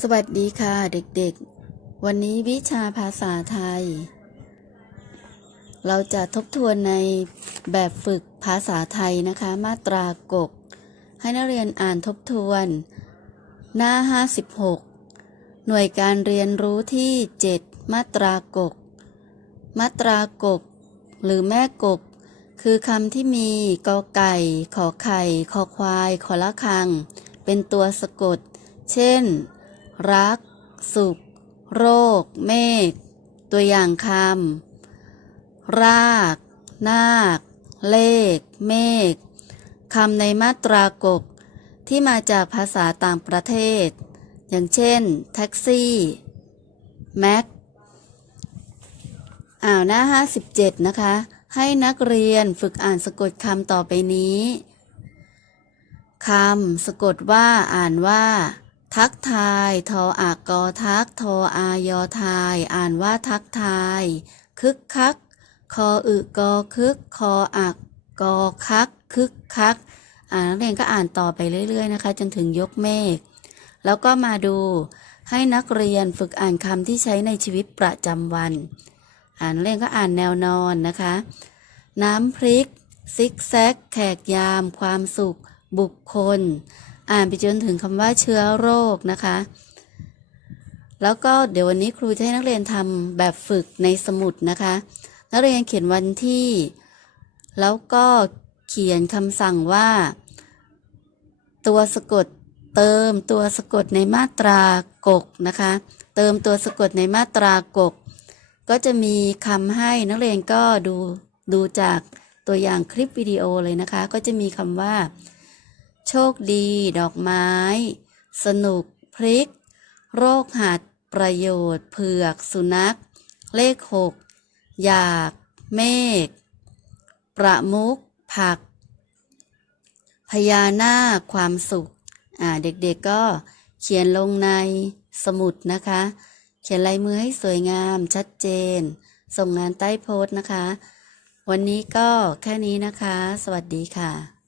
สวัสดีค่ะเด็กๆ วันนี้วิชาภาษาไทย เราจะทบทวนในแบบฝึกภาษาไทยนะคะ มาตรากก ให้นักเรียนอ่านทบทวน หน้า 56 หน่วยการเรียนรู้ที่ 7 มาตรากก มาตรากก หรือแม่กก คือคำที่มีกอไก่ ขอไข่ คอควาย ขอละคัง เป็นตัวสะกด เช่น รัก สุข โรค เมฆ ตัวอย่างคำ ราก นาค เลข เมฆคำในมาตรากกที่มาจากภาษาต่างประเทศ อย่างเช่น แท็กซี่แม็กอ่าวหน้า 57 นะคะ ให้นักเรียนฝึกอ่านสะกดคำต่อไปนี้คำสะกดว่าอ่านว่า ทักทาย ทออากกอทัก ทออายอทาย อ่านว่าทักทาย คึกคัก คออึกอคึก คออักกอคัก คึกคัก อ่านนักเรียนก็อ่านต่อไปเรื่อย ๆ นะคะ จนถึงยกเมฆ แล้วก็มาดูให้นักเรียนฝึกอ่านคำที่ใช้ในชีวิตประจำวัน อ่านเล่นก็อ่านแนวนอนนะคะ น้ำพริก ซิกแซก แขกยาม ความสุข บุคคล อ่านไปจนถึงคำว่าเชื้อโรคนะคะ แล้วก็เดี๋ยววันนี้ครูจะให้นักเรียนทำแบบฝึกในสมุดนะคะ นักเรียนเขียนวันที่ แล้วก็เขียนคำสั่งว่า ตัวสะกดเติมตัวสะกดในมาตรากกนะคะ เติมตัวสะกดในมาตรากก ก็จะมีคำให้นักเรียนก็ดูดูจากตัวอย่างคลิปวิดีโอเลยนะคะ ก็จะมีคำว่า โชคดี ดอกไม้ สนุก พริก โรคหัด ประโยชน์ เผือก สุนัข เลขหกอยาก เมฆ ประมุขผัก พญานาค ความสุข อ่า เด็กๆก็เขียนลงในสมุดนะคะ เขียนลายมือให้สวยงามชัดเจน ส่งงานใต้โพสต์นะคะ วันนี้ก็แค่นี้นะคะ สวัสดีค่ะ